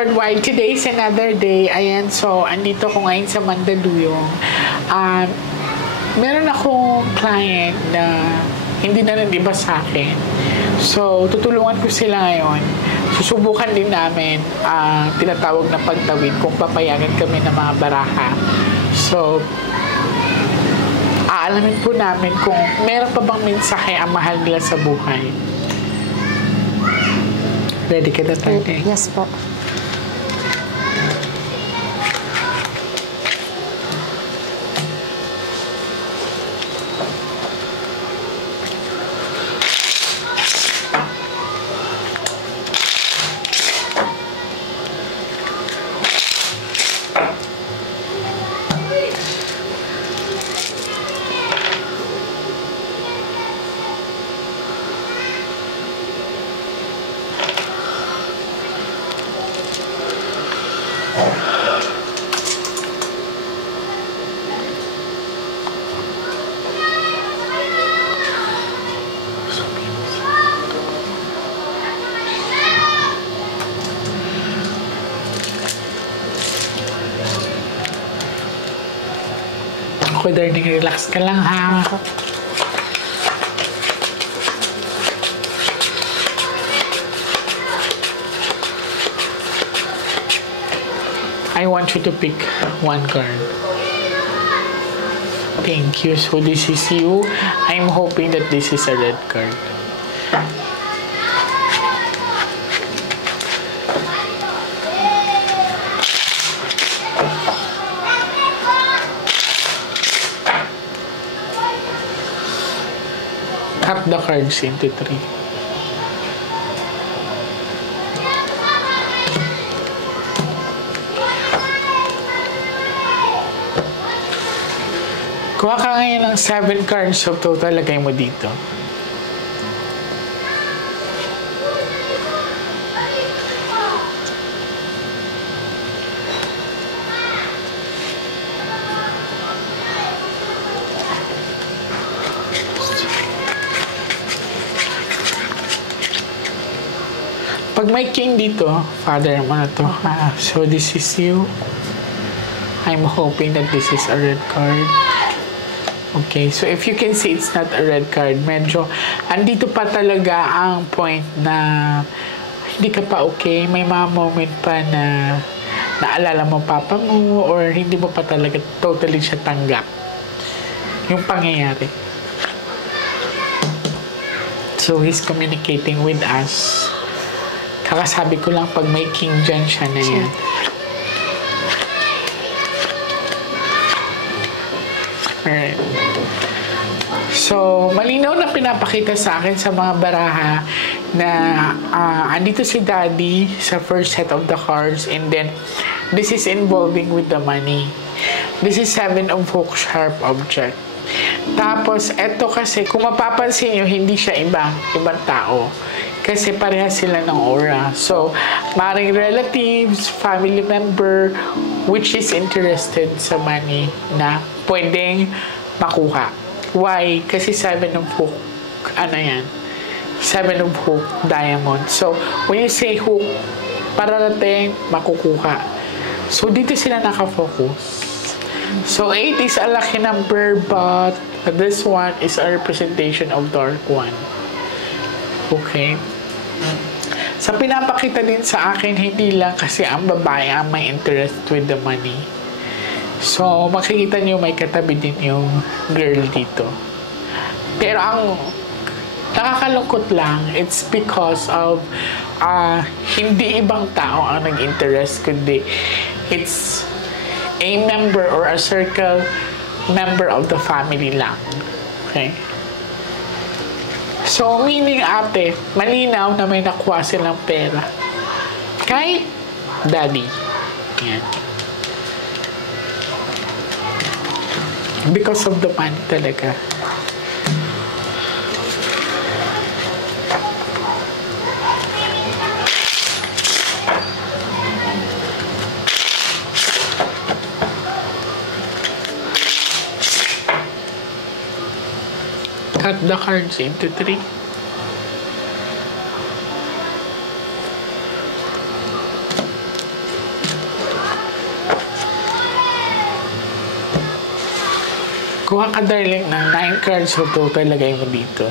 Worldwide. Today is another day. Ayan, so, andito ko ngayon sa Mandaluyong. Meron akong client na hindi na nag-iba sa akin. So, tutulungan ko sila ngayon. Susubukan din namin tinatawag na pagtawid kung papayagan kami ng mga baraha. So, aalamin po namin kung meron pa bang mensahe ang mahal nila sa buhay. Ready ka na tayo? Yes po. Okay, darling, relax ka lang, ha? I want you to pick one card. Thank you. So this is you. I'm hoping that this is a red card. Cut the cards into 3. Kuha ka ngayon ng 7 cards, so total lagay mo dito. Pag may king dito, father mo na to. So this is you. I'm hoping that this is a red card. Okay, so if you can see it's not a red card, medyo andito pa talaga ang point na hindi ka pa okay. May mga moment pa na naalala mo papa mo or hindi mo pa talaga totally siya tanggap yung pangyayari. So he's communicating with us. Kakasabi ko lang pag may king dyan siya na yan. Alright. So, malinaw na pinapakita sa akin sa mga baraha na andito si Daddy sa first set of the cards and then this is involving with the money. This is 7 of hooks, sharp object. Tapos, eto kasi, kung mapapansin nyo, hindi siya ibang tao. Kasi parehas sila ng aura. So, maring relatives, family member, which is interested sa money na pwedeng makuha. Why? Kasi 7 of hook, ano yan? 7 of hook, diamond. So, when you say hook, pararating, makukuha. So, dito sila nakafocus. So, 8 is a lucky number, but this one is a representation of dark one. Okay. Sa pinapakita din sa akin, hindi lang kasi ang babae ang may interest with the money. So, makikita nyo may katabi din yung girl dito. Pero ang nakakalungkot lang, it's because of hindi ibang tao ang nag-interest, kundi it's a member or a circle member of the family lang. Okay? So, meaning ate, malinaw na may nakuha silang pera. Kay Daddy. Yan. Because of the money talaga. Cut the cards into 3. Kuha ka, darling, ng 9 cards o total. Lagay mo dito.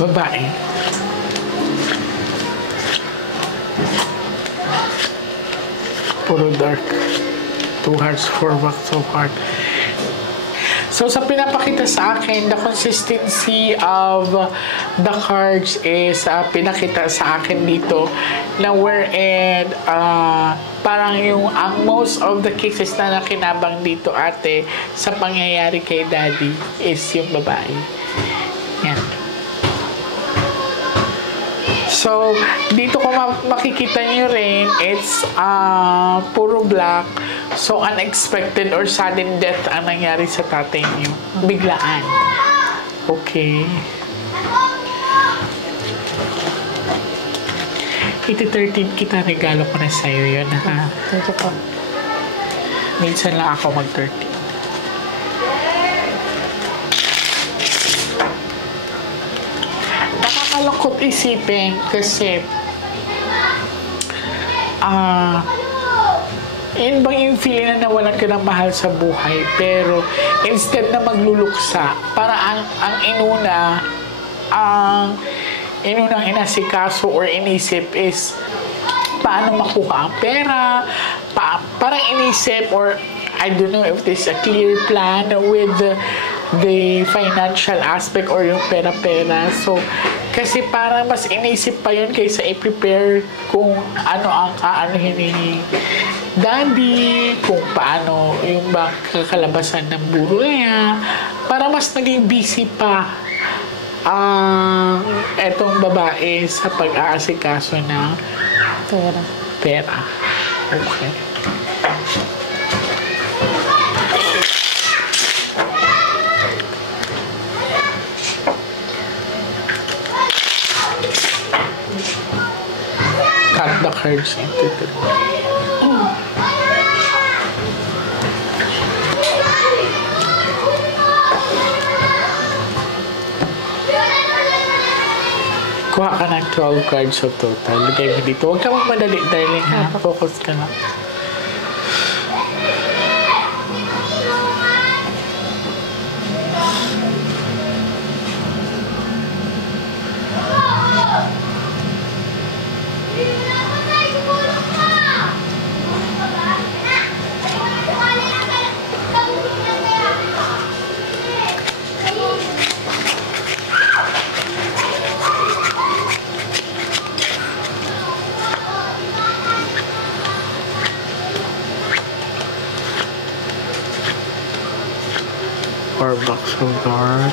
Babae. Puro dark. 2 hearts, 4 bucks of heart. So, sa pinapakita sa akin, the consistency of the cards is pinakita sa akin dito na wherein parang ang most of the cases na nakinabang dito, ate, sa pangyayari kay daddy is yung babae. Yan. So, dito ko makikita nyo rin, it's puro black. So, unexpected or sudden death ang nangyari sa tatay nyo. Biglaan. Okay. 13 kita, regalo ko na sa'yo yun, ha? Thank you po. Minsan lang ako mag-13. Nakakalungkot isipin kasi yun bang yung feeling na nawalan ka ng mahal sa buhay, pero instead na magluluksa, para ang inunang inasikaso or inisip is paano makuha ang pera, parang inisip, or I don't know if there's a clear plan with the financial aspect or yung pera-pera. So, kasi parang mas inisip pa yun kaysa i-prepare kung ano ang aanuhin ni daddy, kung paano yung kakalabasan ng buro niya. Para mas naging busy pa etong babae sa pag-aasikaso ng pera. Okay. Cut the cards into 3. Kuha ka ng 12 cards of total. Lagay mo dito. Huwag ka magmadali, darling, ha? Focus ka lang. Or box of guard.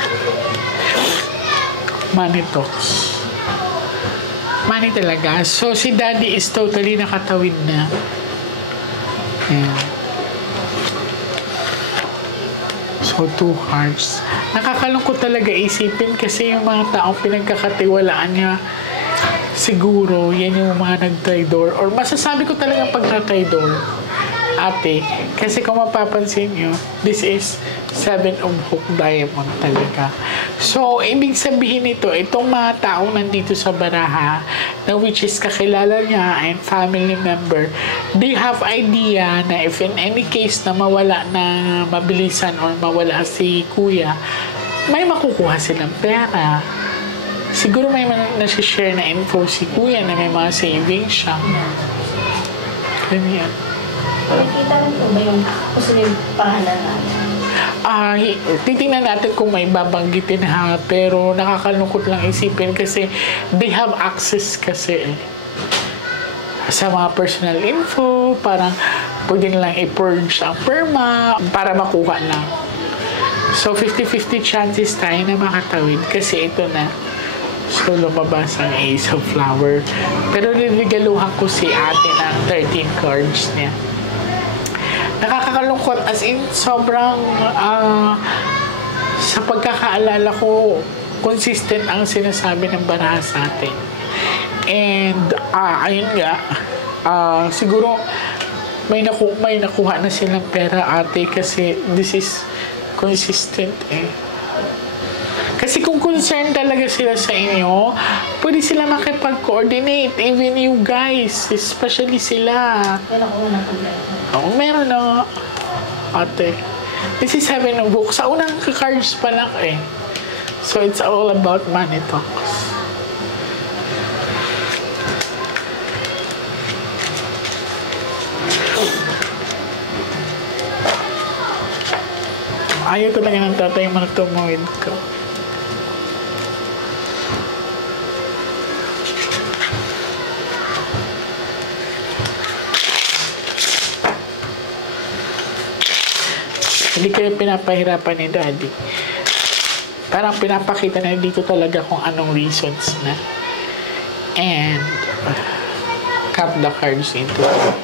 Money talks. Money talaga. So, si daddy is totally nakatawid na. Ayan. So, 2 hearts. Nakakalungkot talaga isipin kasi yung mga taong pinagkakatiwalaan niya, siguro, yan yung mga nag-traidor. Or masasabi ko talaga pag-traidor, ate. Kasi kung mapapansin nyo, this is 7 of hook diamond talaga. So, ibig sabihin nito, itong mga taong nandito sa baraha, na which is kakilala niya and family member, they have idea na if in any case na mawala na mabilisan or mawala si kuya, may makukuha silang pera. Siguro may nasi-share na info si kuya na may mga savings siya. Ganyan. Nakita rin po ba yung kung sino yung pangalan natin? Titingnan natin kung may babanggitin, ha, pero nakakalungkot lang isipin kasi they have access kasi sa mga personal info, parang pwede nilang i-purge ang perma para makuha lang. So 50-50 chances tayo na makatawid kasi ito na. So lumabas ang Ace of Flower, pero niligaluhan ko si ate ng 13 cards niya. Nakakalungkot as in sobrang sa pagkakaalala ko consistent ang sinasabi ng baraha sa atin. And ayun nga, siguro may nakuha na silang pera ate kasi this is consistent eh. Kasi kung concerned talaga sila sa inyo, pwede sila makipag-coordinate, even you guys, especially sila. Yan ako unang problema. Oo, meron na ate. This is Seven of Books. Sa unang cards pa lang eh. So it's all about money talks. Ayaw talaga ng tatay mo na tumuwid ko. Hindi kayo pinapahirapan ni Daddy. Parang pinapakita na dito talaga kung anong reasons na. And cut the cards into it.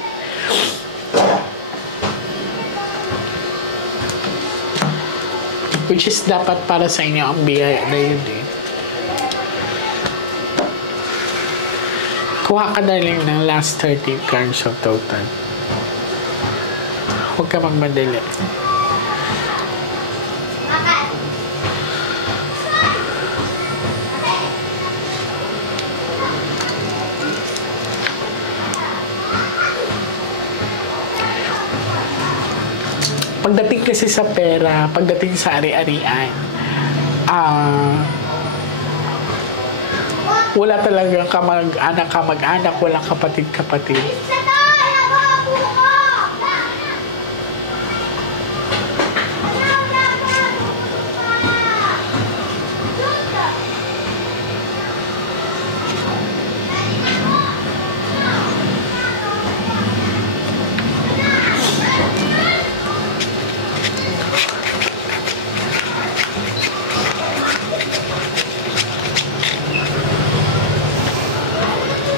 Which is dapat para sa inyo ang biyaya na yun eh. Kuha ka darling ng last 30 cards of total. Huwag ka magmadali. Pagdating kasi sa pera, pagdating sa ari-arian, wala talagang kamag-anak, walang kapatid-kapatid.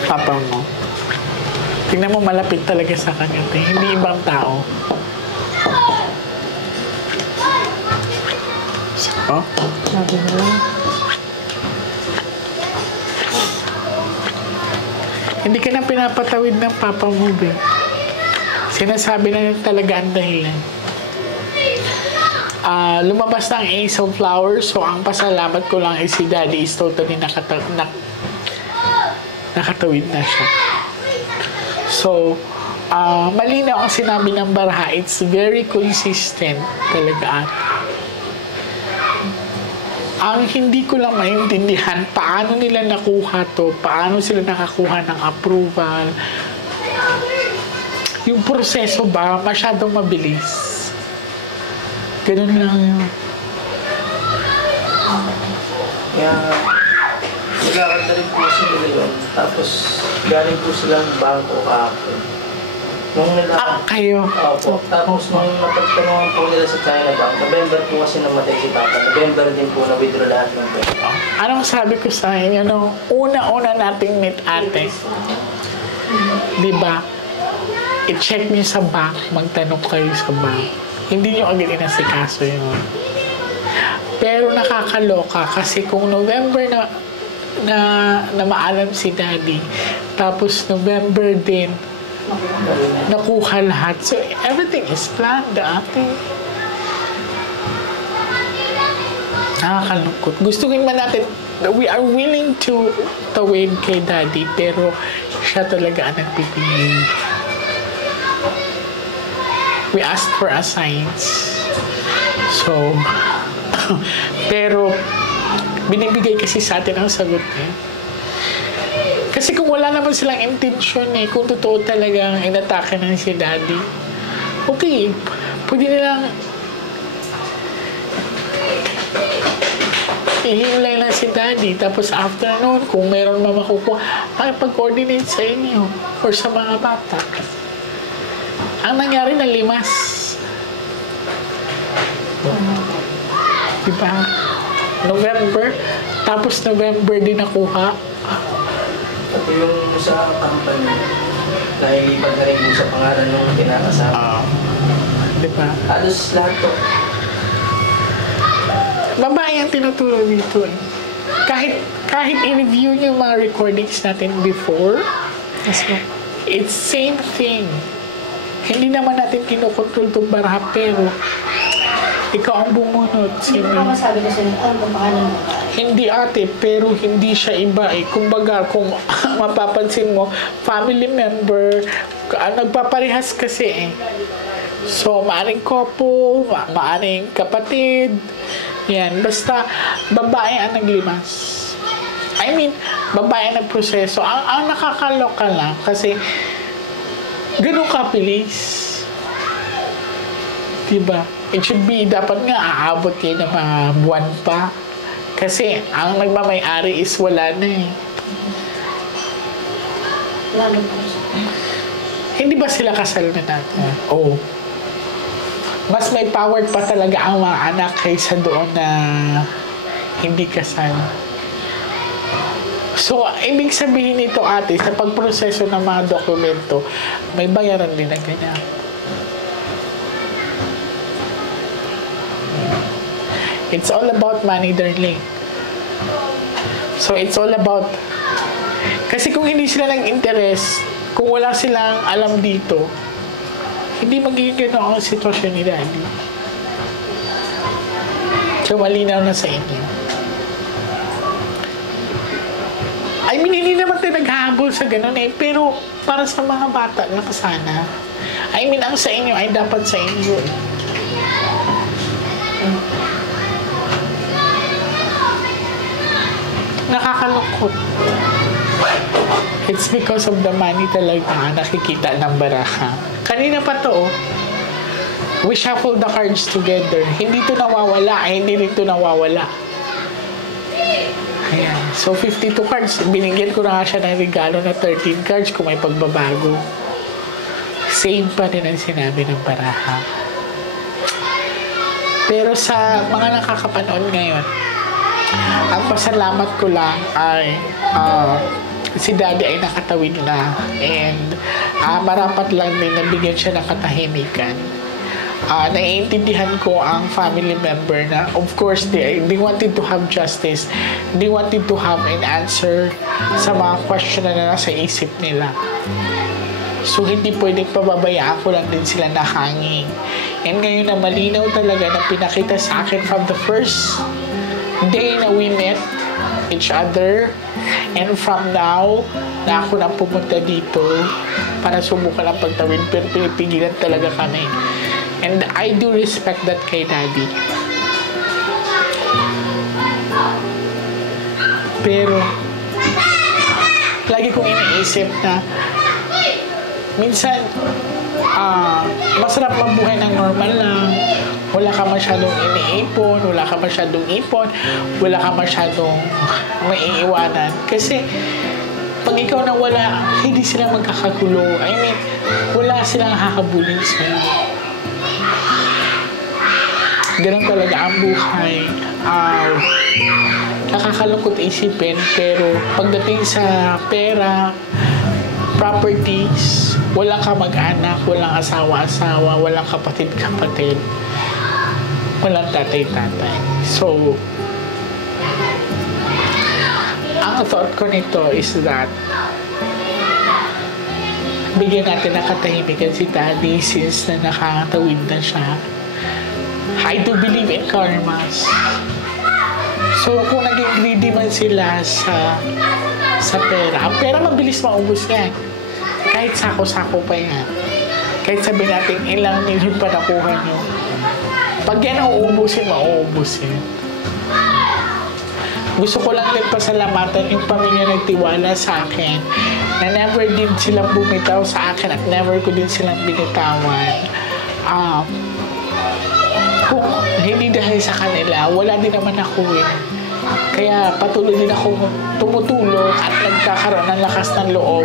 Papa mo. Tingnan mo, malapit talaga sa kanya. Hindi ibang tao. Oh? Sabi mo lang. Hindi ka na pinapatawid ng papa mo, be. Sinasabi na yun talaga ang dahilan. Lumabas na ang Ace of Flowers, so ang pasalamat ko lang ay si Daddy is totally nakatawid na siya. So, malinaw ang sinabi ng baraha. It's very consistent talaga. Ang hindi ko lang maintindihan, paano nila nakuha to? Paano sila nakakuha ng approval? Yung proseso ba, masyadong mabilis? Ganun lang yun. Kaya, nagkakanta rin po sila yun. Tapos, galing po silang bangko kahapon. Nung Kayo? Opo. Tapos, nung napagtanungan po nila sa China Bank, November po kasi namatay si Papa. November din po na-withdraw lahat ng pera. Anong sabi ko sa inyo? Una-una nating meet ate. Diba? I-check niyo sa bank. Magtanong kayo sa bank. Hindi niyo agad inasikaso yun. Pero nakakaloka kasi kung November na maalam si Daddy, tapos November din, nakuha lahat. So, everything is planned, ate. Nakakalungkot. Gusto rin man natin, we are willing to tawid kay Daddy, pero siya talaga ang nagpipili. We asked for a signs. So, pero, binibigay kasi sa atin ang sagot niya. Kasi kung wala naman silang intensyon eh, kung totoo talagang inatake na si Daddy, okay, pwede nilang ihimlay lang si Daddy. Tapos after noon, kung mayroon makukuha, makipag-coordinate sa inyo or sa mga bata. Ang nangyari na limas. Diba? November, tapos November din nakuha. Ito yung sa company, nahilipan na rin po sa pangalan ng pinakasama. Di ba? Halos lahat po. Babae ang tinuturo dito eh. Kahit i-review niyo yung mga recordings natin before, Yes po. it's same thing. Hindi naman natin kinukontrol itong baraha, pero ikaw ang bumunot. Hindi ko masabi kasi ano ba pangalan mo? Hindi ate, pero hindi siya iba eh. Kumbaga, kung mapapansin mo, family member, nagpaparehas kasi eh. So, maaring couple, maaring kapatid, yan. Basta, babae ang naglimas. I mean, babae ang nagproseso. Ang nakakaloka lang kasi ganun kapilis. Diba? It should be, dapat nga aabot kayo ng mga buwan pa. Kasi ang nagmamay-ari is wala na eh. Lalo po. Hindi ba sila kasal na natin? Oo. Mas may power pa talaga ang mga anak kaysa doon na hindi kasal. So, ibig sabihin nito ate, sa pagproseso ng mga dokumento, may bayaran din na ganyan. It's all about money, darling. So, it's all about... Kasi kung hindi sila nag-interest, kung wala silang alam dito, hindi magiging gano'n ang sitwasyon ni Daddy. So, malinaw na sa inyo. I mean, hindi naman tayo naghahabol sa gano'n eh, pero para sa mga bata lang sana. I mean, ang sa inyo ay dapat sa inyo. Nakakalungkot. It's because of the money talaga nakikita ng baraha. Kanina pa to, we shuffle the cards together. Hindi to nawawala, hindi rin to nawawala. Ayan. So, 52 cards. Binigyan ko na nga siya ng regalo na 13 cards kung may pagbabago. Same pa rin ang sinabi ng baraha. Pero sa mga nakakapanood ngayon, ang pasalamat ko lang ay si Daddy ay nakatawid na and marapat lang din nabigyan siya ng katahimikan. Naiintindihan ko ang family member na of course they wanted to have justice, they wanted to have an answer sa mga question na nasa isip nila. So hindi pwedeng pababayaan ko lang din sila na hanging. And ngayon na malinaw talaga na pinakita sa akin from the first day na we met each other and from now na ako na pumunta dito para subukan ang pagtawid, pero pinipigilan talaga kami. And I do respect that kay Daddy. Pero lagi kong iniisip na minsan masarap mabuhay ng normal lang. Wala ka masyadong iniipon, wala ka masyadong ipon, wala ka masyadong maiiwanan. Kasi pag ikaw na wala, hindi sila magkakagulo. I mean, wala silang hakabulin sa'yo. Ganun talaga ang buhay. Nakakalungkot isipin, pero pagdating sa pera, properties, walang kamag-anak, walang asawa-asawa, walang kapatid-kapatid, walang tatay-tatay. So, ang thought ko nito is that bigyan natin ng katahimikan si Daddy since na nakatawid na siya. I do believe in karmas. So, kung naging greedy man sila sa pera, ang pera mabilis maubos yan. Kahit sako-sako pa yan. Kahit sabihin natin ilang milyon pa nakuha nyo. Pag yan mauubusin. Gusto ko lang din pasalamatan yung pamilya nagtiwala sa akin na never din silang bumitaw sa akin at never ko din silang binitawan. Kung hindi dahil sa kanila, wala din naman ako eh. Kaya patuloy din ako tumutulong at nagkakaroon ng lakas ng loob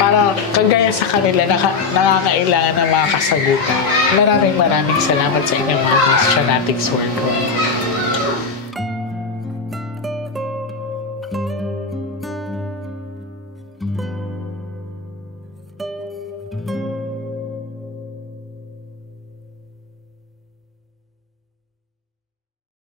para kagaya sa kanila nangangailangan ng mga kasagutan. Maraming salamat sa inyong mga Miss Chanatics World.